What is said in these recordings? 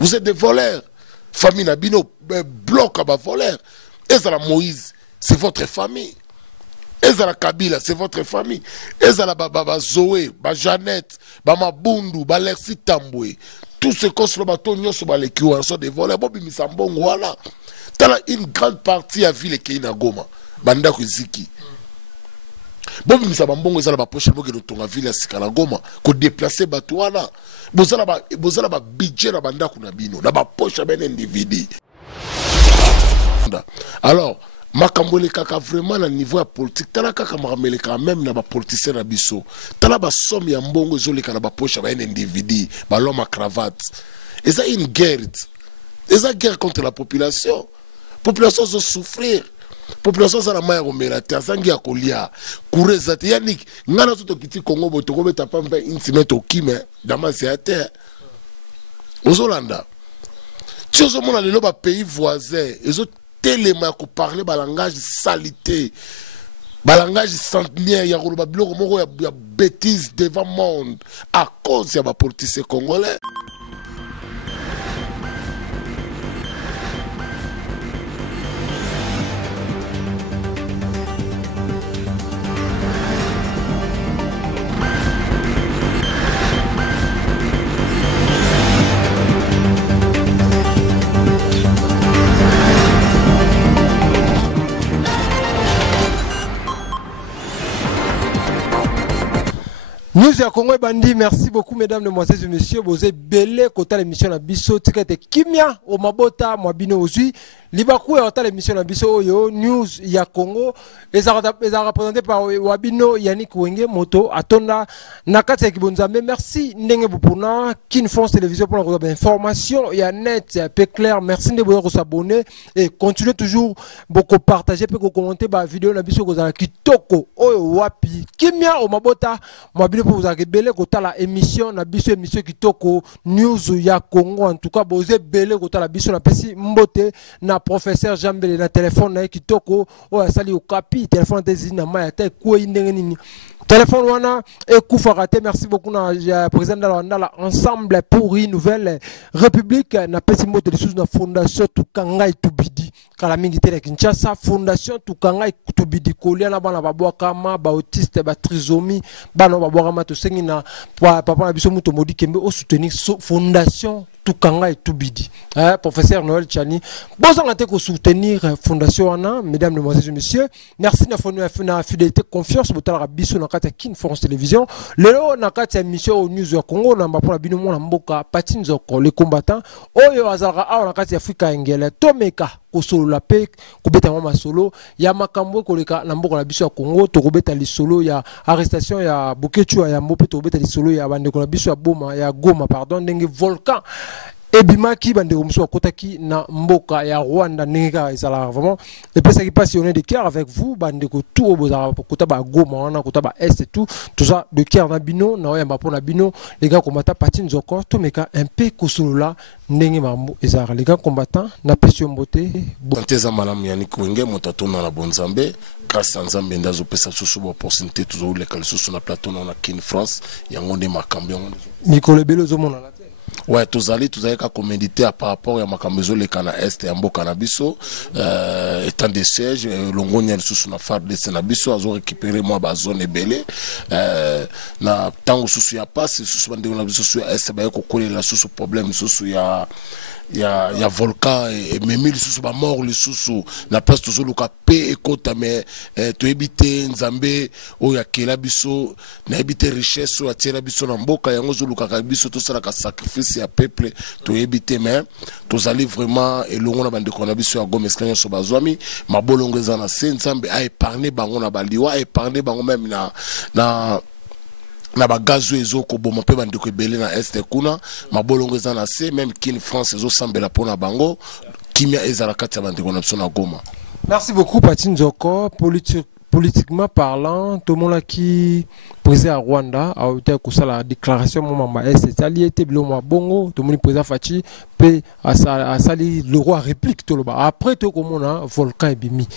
Vous êtes des voleurs. Famille Nabino, bloc à voleur. Ezala Moïse, c'est votre famille. Ezala Kabila, c'est votre famille. Ezala Baba Zoé, Jeannette, Mabundu, Lersi Tamboué. Tout ce qu'on se bateau, sur les kiwa, sont des voleurs. Bobi Misambong, voilà. T'as une grande partie à ville qui est na Goma. Banda Kuziki. Bobi Misambong, ezala ba poche boke de la ville à Sikala Goma. Ko déplacer Batouana. Bozala ba budget na banda kunabino. Na ba poche ben individu. Alors, Makambole kaka vraiment na niveau ya politique tala kaka makamele ka même na ba politicien na biso tala ba somme ya mbongo ezoleka na ba poche ba individu ba l'homme à cravate et ça une guerre contre la population zo souffrir population za na maya komela te azangi ya kolia kureza te yanik ngana to kiti Congo botoko beta pamba intimate okime damasi ya terre ozolanda tu zo mona lelo ba pays voisins ezo tellement qu'on parle de langage salité, langage centenaire, il y a des bêtises devant le monde à cause de la politique congolais. Nous à Congo Bandi, merci beaucoup mesdames, demoiselles et messieurs. Vous êtes belé côté l'émission na biso, tikete kimia au mabota mwabino ozui. Libakou et l'émission na biso yo news ya Congo. Les représenté par Wabino Yannick Wenge Moto Atonda Nakati Kibonzambe. Merci Ndenge Bupuna, Kin France Télévision pour la information. Il y a net, peu clair. Merci de vous abonner et continuez toujours beaucoup partager, peut commenter la vidéo na biso kozala kitoko oyo wapi kimia au mabota mwabino pour vous agébele kota la émission na biso émission kitoko news ya Congo. En tout cas vous êtes belé kota la biso na pesi mbote na professeur Jambele na téléphone na kitoko oyo sali okapi téléphone des na maya ta ko ndenge nini téléphone wana et Koufarate. Merci beaucoup na président de la ensemble pour une nouvelle république na pesi mbote de sous na fondation Tukanga Itubidi kala mingi tele Kinshasa fondation Tukanga Itubidi kolia na bana babwa kama ba autiste ba trisomie bana babwa kama to sengi na papa na biso muto modi kembe au soutenir fondation Tukanga Itubidi. Professeur Noël Chani. Bon, on a soutenir Fondation Anna, mesdames, mesdemoiselles et messieurs. Merci de la fidélité, confiance. Vous avez bisou dans la Kin France Télévision. Le lot, dans la émission au News Congo, on a pour la binomo na mboka patine zoko les combattants. Oyo azara a on a Afrika Engel. Tomeka kosolo la paix, kubeta mama solo. Ya makambo koleka na mboka la biso ya Congo, to kubeta li solo ya arrestation ya Bukechu ya Mbope to kubeta li solo ya bande ko la biso ya Boma ya Goma pardon, ndenge volcan. Ebimaki bande komso kotaki na mboka ya Rwanda nega ezala vraiment et puis ça qui passionné de cœur avec vous bande ko tout au bozara kota ba Goma wana kota ba est et tout ça de cœur na bino na oyamba pona bino les gars combattants patine zoko to meka un peu kosolola ndenge mambo ezara les gars combattants na pesio mbote bonteza malamu Yannick Wenge motato na bonzambe grâce à Nzambe ndazo pesa susu bo opportunité toujours les kalsusu na plateau na Kin France yango de makambo Mikolo belo zo mona. Ouais, tous allez qu'à coméditer par rapport à Makambezo, les Cana Est et Ambo Canabiso, étant des sièges, l'ongonia sous na phare de Senabiso, a récupéré moi ma zone et belé, na tant sous ya pas, sous bande on a sous ya Est, bah qu'on la sous problème sous ya il y a volcan et même les sous mort les sous la place toujours le capé et côte mais tu éviter Nzambe ou ya kela biso na éviter richesse ou attirer biso na mboka yango zulu kakabiso tout ça la sacrifice ya peuple tu éviter mais tous allez vraiment et longo na bande ko na biso ya Goma escalier so bazwami mabolongo za na Nzambe a épargner bango na baliwa épargner bango même na bagazo ezo ko boma pe bande ko belé na Est kuna mabolongo za na se même Kin France ezo sambela pona bango kimia ezala kati bande ko na biso na Goma. Merci beaucoup Patine Zoko. Politiquement parlant, tout le monde qui présent à Rwanda a été que la déclaration mon est allié était bleu bongo tout le monde présent Fachi peut à sali le roi réplique tout le bas après tout comme on a volcan et bimi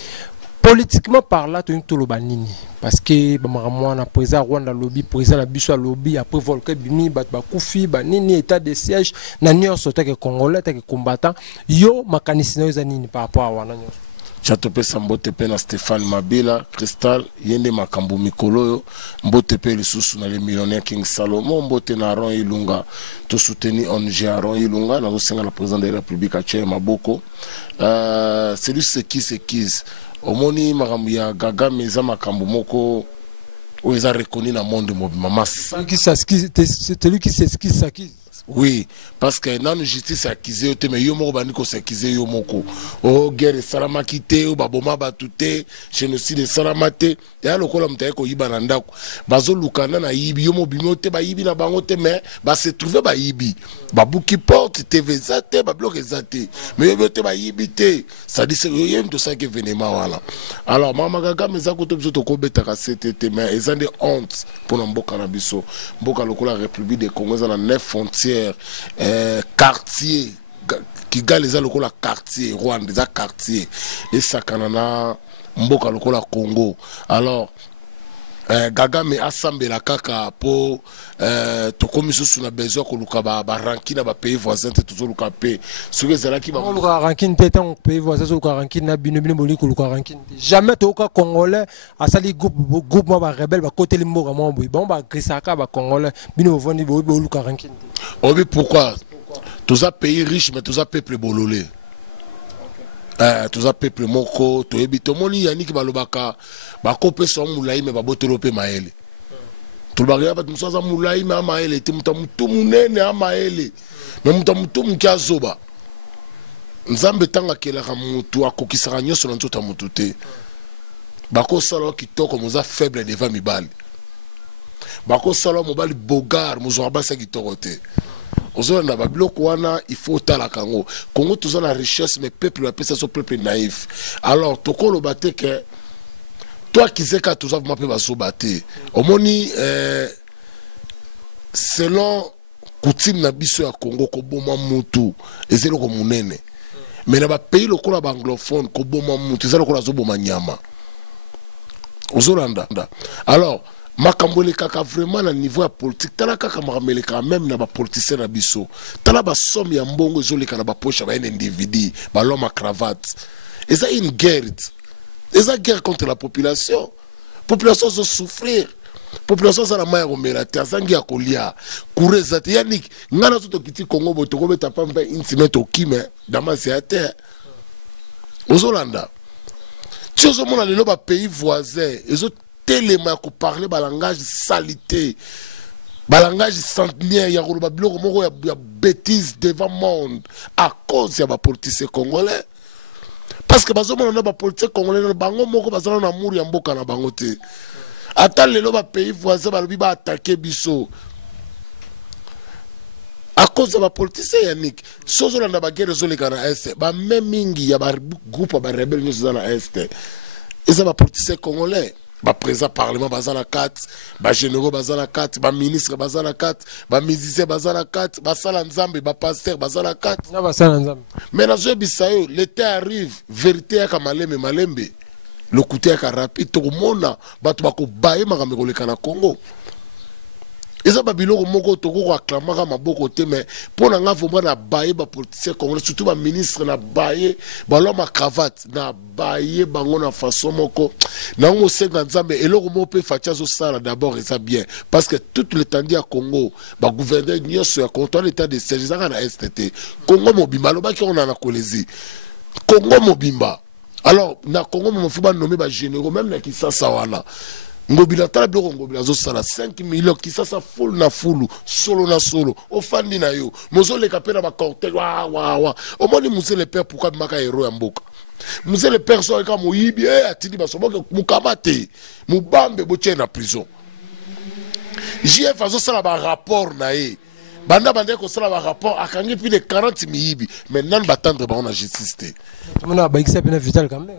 politiquement parlant tu to lobanini parce que ba maramwana président Rwanda lobby président la biso lobby après volcan bimi ba kufi ba nini état de siège na nyonso ta ke congolais ta ke combattant yo makanisi na nini par rapport à wana nyonso chatopesa mbote pe na Stéphane Mabila Cristal yende makambo mikolo yo mbote pe lisusu na le millionnaire King Salomon mbote na Aaron Ilunga to soutenir ONG Aaron Ilunga na senga la président de la République a maboko celui qui omoni makambo ya gaga meza makambo moko oza reconnu na monde mobima mas celui qui s'excuse. Oui, parce que dans la justice accusé, mais yo moko bani ko s'accuser yo moko. Oh guerre salamaki o baboma batute, génocide salamate, ya lokola mtaye ko yiba na ndako. Bazo lukana na yibi yo mobimo te ba yibi na bango te mais ba se trouver ba yibi. Ba buki porte TV zate, ba bloquer zate. Mais yo te ba yibi te. Ça dit c'est yo to ça que venema wala. Alors mama gaga meza ko to biso to ko beta ka CTT mais ils ont des honte pour mboka na biso. Mboka lokola République des Congo na 9 frontières quartier Kigali eza lokola quartier Rwanda eza quartier et sakanana mboka lokola Congo alors Gagame assemblée kaka po tokomi susu na besoin ko luka ba ranking na ba pays voisins te toujours luka pe soki ezala ki ba luka ranking te tant pays voisins so luka ranking na bino boli ko luka ranking jamais to ka congolais asali groupe mo ba rebelle ba côté limboka mo boy bon ba grisaka ba congolais bino vondi bo luka ranking obi pourquoi tous a pays riche mais tous a peuple bololé tous a peuple moko to ebi to moni yaniki balobaka ba kopé so mulai me ba botolo pe maele tout le bagage ba tumso za mulai me maele te mutu munene amaele me mutu mkiazoba nzambe tanga kela ka mutu akokisaka nyoso na nzota mutu te bako sala kitoko moza faible devant mibali bako sala mobali bogar mozo abasa kitoko te ozona ba biloko wana il faut tala kango Congo tous la richesse mais peuple la pesa so peuple naïf alors tokolo baté que toi qui sais que tous ça m'appelle baso baté omoni selon coutume na biso ya Congo ko boma mutu ezelo ko munene mais na ba pays lokola ba anglophone ko boma mutu ezelo ko zo boma nyama ozolanda alors makambole kaka vraiment na niveau ya politique tala kaka makamele ka même na ba politicien na biso tala ba somme ya mbongo ezoleka na ba poche ba individu ba l'homme à cravate et ça une guerre contre la population zo souffrir population za na maya komela te azangi ya kolia kureza te yanik ngana to kiti Congo botoko beta pamba intimate okime damasi ya terre ozolanda tiozo mona lelo ba pays voisins ezo tellement ko parler ba langage salité ba langage centenaire ya ko ba biloko moko ya bêtise devant monde à cause ya ba politiciens congolais parce que bazo mona ba politiciens congolais na bango moko bazana na muru ya mboka na bango te ata lelo ba pays voisins ba lobi ba attaquer biso à cause de la politicien yannick sozo na ba guerre zoleka na est ba même mingi ya ba groupe ba rebelle nous na est et ça ba politicien congolais ba président parlement bazana 4 ba généraux bazana 4 ba ministre bazana 4 ba musicien bazana 4 ba sala nzambe ba pasteur bazana 4 na ba sala nzambe mais na zo bisayo l'état arrive vérité ya malembe le côté ya rapide to mona bato bako baye makambe koleka na Congo eza ba biloko moko to ko acclamaka maboko te mais pour na nga vraiment na baye ba politicien congolais surtout ba ministre na baye ba l'homme à cravate na baye bango na façon moko na ngo senga nzambe eloko mo pe fatia zo sala d'abord eza bien parce que tout le temps à Congo ba gouverneur nyoso ya contrôle l'état de siège za na STT Congo mobimba lo ba ki on na kolezi Congo mobimba alors na Congo mo fuba nommer ba généraux même na Kinshasa wana ngobila tala biloko ngobila zo sala 5 millions Kinshasa full na full solo na solo ofandi na yo mozoleka pe na ba cortège wa omoni musée le père pourquoi maka héros ya mboka musée le père so ka moyibi atidi basoboke mukamate mubambe botie na prison JF azo sala ba rapport na ye banda ko sala ba rapport akangi plus de 40 miyibi maintenant batendre ba on a justice te mona ba xp na vital quand même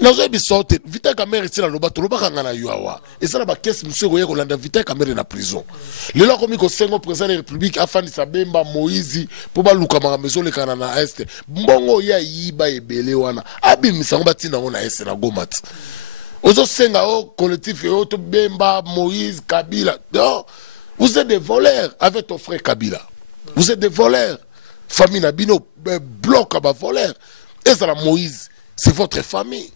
nazoyebi sorte Vital Kamerhe ici na loba tolobaka nga na yo awa eza na bakese mosusu ekoya kolanda Vital Kamerhe na prison lelo akomi kosenga président de la république afandisa Bemba Moïse mpo baluka makambo ezolekana na este mbongo oyo ayiba ebele wana abimisa yango batinda yango na este na Goma ti ozosenga o collectif oyo to Bemba Moïse Kabila non vous êtes des voleurs avec ton frère Kabila vous êtes des voleurs famille na bino bloc à ba voleurs ezala Moïse c'est votre famille.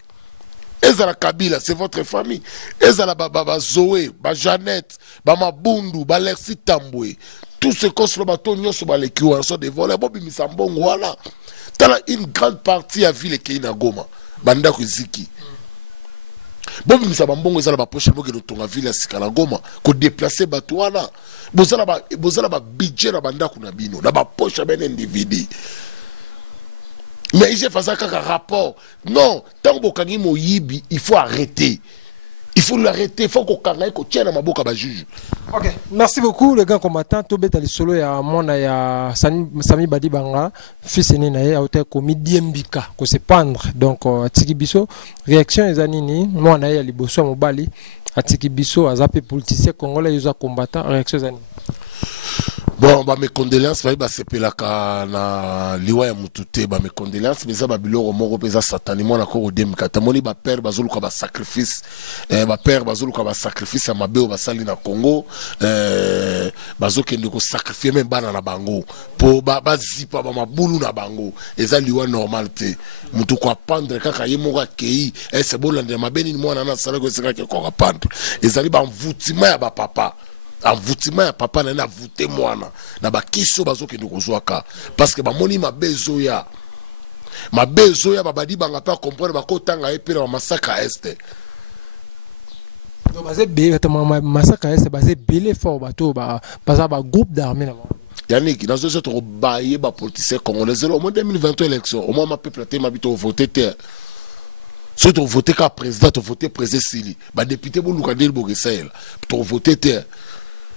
Ezala Kabila, c'est votre famille. Ezala ba Zoé, ba Jeannette, ba Mabundu, ba Lersi Tamboué. Tout ce qu'on se bateau, nous sommes les qui sont des voleurs. Bobi Misambong, voilà. T'as une grande partie à ville qui est na Goma. Banda Kuziki. Bobi Misambong, ezala ba prochaine fois que nous tournons à ville à Sikala Goma. Qu'on déplacer batouana. Bozala ba budget na banda kunabino. Na ba poche à ben individu. Mais j'ai fait ça comme un rapport. Non, tant que Moyibi, il faut arrêter. Il faut l'arrêter. Il faut qu'on tienne à ma boca à juge. Ok, merci beaucoup les gars combattants. Tout bête à l'isolo ya mona ya Sami Badi Banga, fils aîné nae a été commis Diembika, qu'on se pendre. Donc Tiki Biso, réaction les anini, moi nae à liboso mobali, à Tiki Biso, à zappé politicien congolais yusa combattant, réaction les anini. Bon, mes condoléances, c'est pelaka na liwa ya mutute, mes condoléances, mais ça va biloko moko pesa satani mona ko odem katamoni ba père bazoluka ba sacrifice, ba père bazoluka ba sacrifice ya mabeo basali na Congo, bazokende ko sacrifier même bana na bango, po ba zipa ba mabulu na bango, eza liwa normal te. Mutu ko apprendre kaka ye moko akei, c'est bon lande mabeni mwana na sala ko seka ko apprendre. Ezali ba mvutima ya ba papa. Avoutima ya papa na voûté mwana na ba kiso bazoke ndiko zwaka parce que ba moni mabezo ya babadi banga pas comprendre ba kotanga epela ba masaka este donc basé be masaka este basé belé fort bato ba groupe d'armée na Yannick dans ce autre bailler ba politicien congolais au moins 2023 élection au moins ma peuple te mabito voter terre ceux qui voté ka président voter président Sili ba député bo lukandel bogesel to voter terre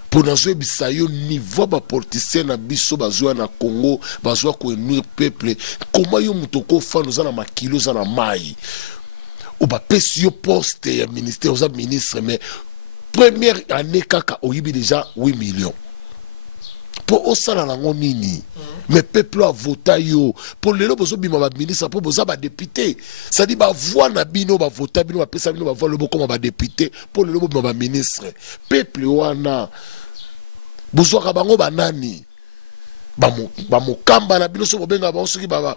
pour nous bisayo niveau ba politicien na biso bazwa na Congo bazwa ko ennuyer peuple comment yo mutoko fa nous na makilo za na mai ou ba pesio poste ya ministère aux ministres mais première année kaka oyibi déjà 8 millions pour osala nango nini mais peuple a voté yo pour lelo bozo bima ba ministre pour boza ba député ça dit ba voix na bino ba voter bino ba pesa bino ba voix le comme ba député pour lelo bima ba ministre peuple wana bozwaka bango banani ba mokamba na bino so bobenga bango soki ba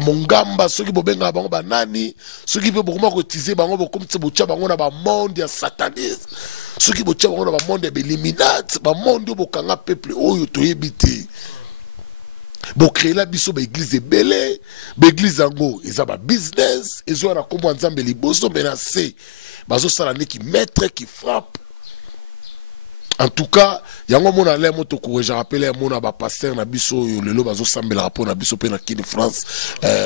mongamba soki bobenga bango banani soki pe bokoma kotiser bango bokomtse botia bango na ba monde ya satanisme soki botia bango na ba monde ya illuminati ba monde bokanga peuple oyo toyebi te créer la biso ba église ebele ba église yango eza ba business ezo na kombo nzambe liboso menacer bazo sala neki maître qui frappe. En tout cas, yango mona le moto ko je rappelle mona ba pasteur na biso yo lelo bazo sambela rapport na biso pe na kini France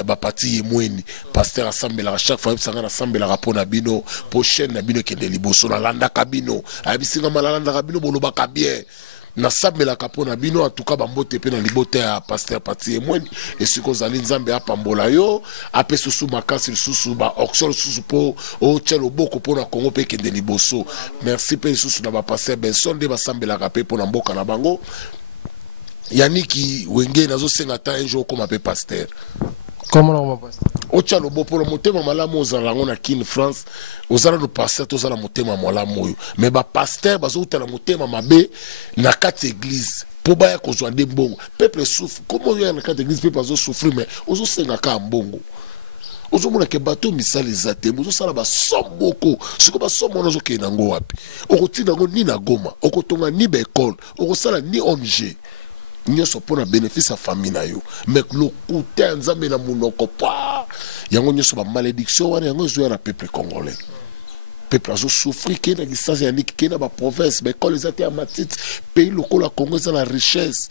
ba parti yemweni pasteur asambela chaque fois sanga na sambela rapport na bino prochaine na bino kende liboso na landa kabino abisinga malanda kabino boloba ka bien na sambela kapo na bino en tout cas ba mbote pe na libote ya pasteur parti yemweni et ce ko zali nzambe apambola yo ape susu makasi susu ba auction susu po o tchelo boko po na Congo pe kende liboso merci pe susu na ba pasteur Benson de ba sambela kape po na mboka na bango Yannick wenge nazo senga ta un jour comme ape pasteur. Comment on va passer? Ocha lobo pour le motema malamu ozala ngona kin France ozala no pasteur tozala motema malamu mais ba pasteur bazo utala motema mabe na kati église pour baya kozwa de mbongo peuple souffre comment yo na kati église peuple bazo souffrir mais ozo senga ka mbongo ozo mona ke bato misali zate ozo sala ba somboko siko ba sombo ozo ke na ngo wapi okotina ngo ni na Goma okotonga ni ba école okosala ni ONG nyonso pona bénéfice à famille na yo mais le côté nzambe na munoko pa yango nyonso ba malédiction wana yango zo ya peuple congolais peuple azo souffrir ke na distance ya niki ke na ba province ba école ezate ya matiti pays lokola Congo za la richesse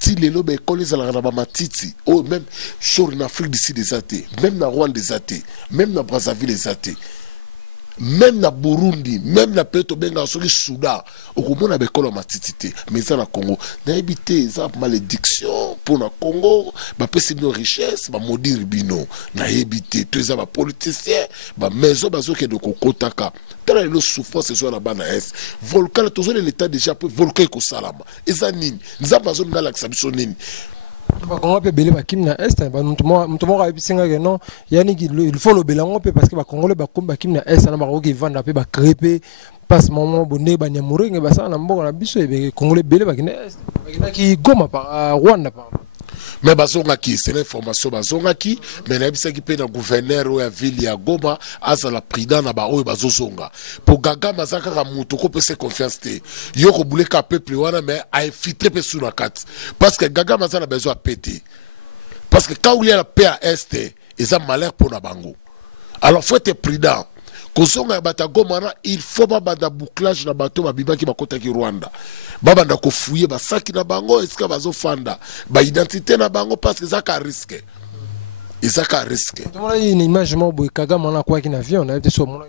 ti lelo ba école za la ba matiti oh même sur en Afrique d'ici des athées même na Rwanda des athées même na Brazzaville des athées même na Burundi, même na Peto Benga soki Soudan, okomona bekolo matitité, mais ça na Congo, na habité ça malédiction pour na Congo, ba pesi no richesse, ba maudire bino, na habité, tous ça ba politicien, ba maison ba zoke de kokotaka. Tala le souffrance soit na bana est. Volcan toujours l'état déjà pour volcan ko salama. Eza nini? Nzamba zo ngala kisabiso nini? Bakongo pe belé bakim na est ba mutumo ka bisinga ke non yani il faut le belango pe parce que bakongo le bakom bakim na est na bako ki vanda pe ba créper passe moment bonné ba nyamuri nge basa na mboko na biso e kongo le belé bakina est bakina ki Goma par Rwanda par mais bazonga ki c'est l'information bazonga ki mais na bisa ki pe na gouverneur ou ya ville ya Goma asa la prida na ba oyo bazozonga pour gaga mazaka ka mutu ko pese confiance te yo ko boule ka peuple wana mais a infiltrer pe sous la carte parce que gaga mazana besoin péter parce que quand il y a la paix à est ils ont malheur pour na bango alors faut être prudent. Kozonga bata Goma na il faut ba banda bouclage na bato ba bibaki bakota ki Rwanda ba banda ko fouiller ba saki na bango eska bazo fanda ba identité na bango parce que ça ka risque izaka risque on a une image mo boy Kagame na kwa ki na avion na été so mon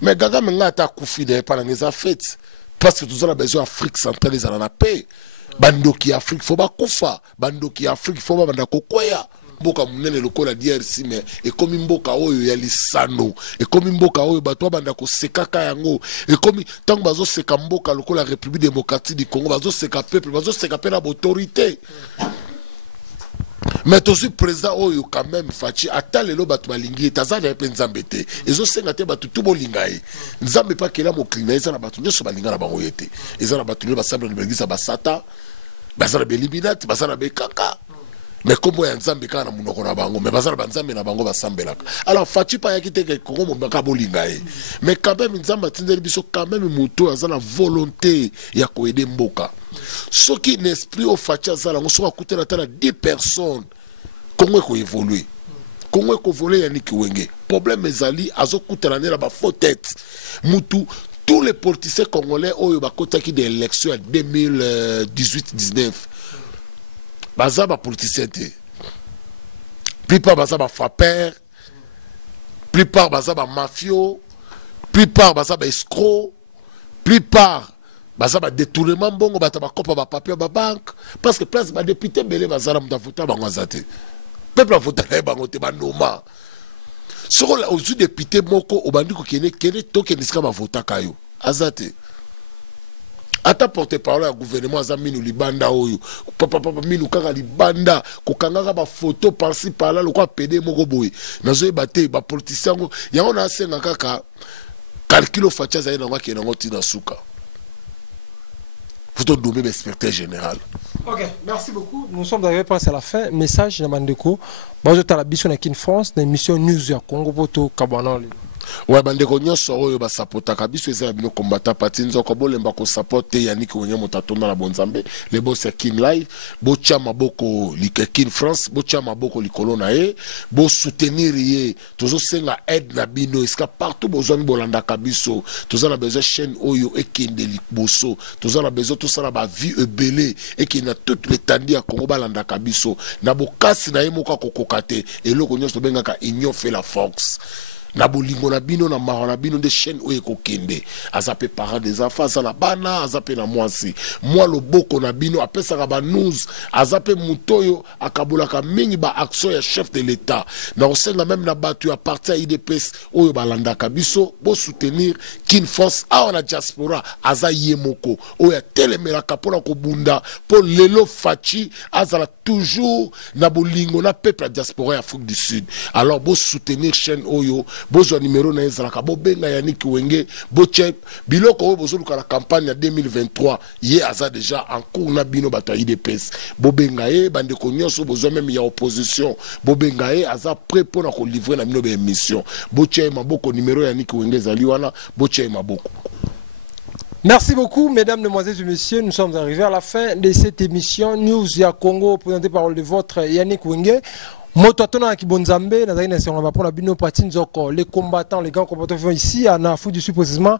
mais Kagame nga ta kufi de pa na fête parce que tous on a besoin Afrique centrale ils en a paix bandoki Afrique faut ba kufa bandoki Afrique faut ba banda ko koya mboka munene lokola DRC mais et comme mboka oyo ya lisano et comme mboka oyo bato banda ko sekaka yango et comme tant bazo seka mboka lokola République démocratique du Congo bazo seka peuple bazo seka pe na autorité mais aussi président oyo quand même fachi atalelo bato balingi tazana pe nzambe te ezo senga te bato tout bolingai nzambe pa kela moklina eza na bato nyoso balinga na bango yete eza na bato ba sabla de l'église basata basala belibinati basala bekaka mais comme ya nzambe kana munoko na bango mais bazala banzambe na bango basambelaka alors fachi pa yakite ke kongo mbaka bolinga mais quand même nzamba tindeli biso quand même muto azala volonté ya ko aider mboka soki l'esprit au fachi azala ngo soka kutela tala 10 personnes kongo ko évoluer kongo ko voler yaniki wenge problème ezali azokutela nela ba faux tête mutu tous les politiciens congolais oyo bakotaki des élections en 2018-19 baza ba politicien te plupart baza ba frappeur plupart baza ba mafio plupart baza ba escroc plupart baza ba détournement bongo bata ba kopa ba papier ba banque parce que place ba député belé baza la mutafota bango azate peuple avota na bango te ba noma soko la ozu député moko obandi ko kene to kene ska ba vota kayo azate ata porte-parole ya gouvernement azaminu libanda oyo papa minu kaka libanda kokangaka ba photo par-ci par-là lokwa PD moko boye nazo bate ba politicien ngo yango na senga kaka calculo facha za na ngaki na ngoti na suka photo domé l'inspecteur général. OK, merci beaucoup. Nous sommes arrivés presque à la fin. Message na bandeko bazo tala biso na Kin France na émission News ya Congo poto kabana. Ouais, bandeko nyonso oyo ba sapotaka biso eza bino combattant pati nzoko bolemba ko supporter yaniki onye motatonda na bonzambe le boss ya Kin Live bo tia maboko like Kin France bo tia maboko likolo na ye bo soutenir ye tozo senga aide na bino iska partout bozoni bolanda kabiso tozo na besoin chaîne oyo ekende liboso tozo na besoin tout ça na ba vie ebele ekina toute l'étendue ya Congo balanda kabiso na bokasi na ye moko kokokate eloko nyonso bengaka union fait la force. Na bolingo na bino na maro na bino de chaîne oyo kokende azape parents des enfants azala bana azape na mwasi mwa loboko na bino apesaka ba news azape mutoyo akabolaka mingi ba action ya chef de l'état na osenga même na batu ya parti ya IDPS oyo balandaka biso bo soutenir Kin France awa na diaspora aza yemoko oyo telemelaka pona ko bunda po lelo fachi azala toujours na bolingo na peuple ya diaspora ya Afrique du Sud alors bo soutenir chaîne oyo bozo numéro na ezalaka bo benga yaniki wenge bo che biloko oyo bozoluka la campagne ya 2023 ye aza déjà en cours na bino bato ya IDPS bo benga ye bande ko nyonso bozo même ya opposition bo benga ye aza prêt pour na ko livrer na bino be émission bo che maboko numéro yaniki wenge ezali wana bo che maboko. Merci beaucoup, mesdames, mesdemoiselles et messieurs. Nous sommes arrivés à la fin de cette émission News ya Congo, présentée par le vôtre Yannick Wenge. Moto atona ki bonzambe na zaina se on va pour la bino patine zoko les combattants les grands combattants ici en Afrique du Sud précisément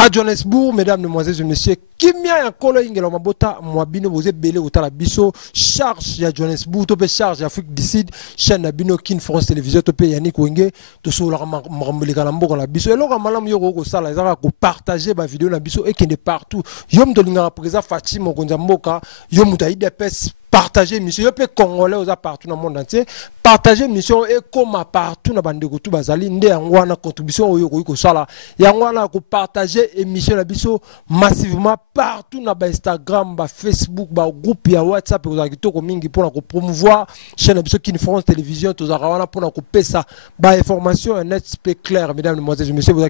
à Johannesburg, mesdames, demoiselles et messieurs, kimia ya kolo ingela mabota mwabino boze belé otala biso charge ya Johannesburg to pe charge Afrique du Sud chaîne na bino Kin France Télévision to pe Yannick Wenge to so la mambulika na mboko na biso eloko malamu yoko ko sala ezaka ko partager ba vidéo na biso et kende partout yom to linga présent Fatima konza mboka yom ta IDPS partager mission yo pe congolais oza partout dans le monde entier partager mission et comme partout na bandeko tout bazali nde yangwana contribution oyo ko sala yangwana ko partager émission na biso massivement partout na ba Instagram ba Facebook ba groupe ya WhatsApp oza kitoko mingi pour ko promouvoir chaîne na biso Kin France Télévision to za wana pour ko pesa ba information net clair mesdames mesdemoiselles et messieurs vous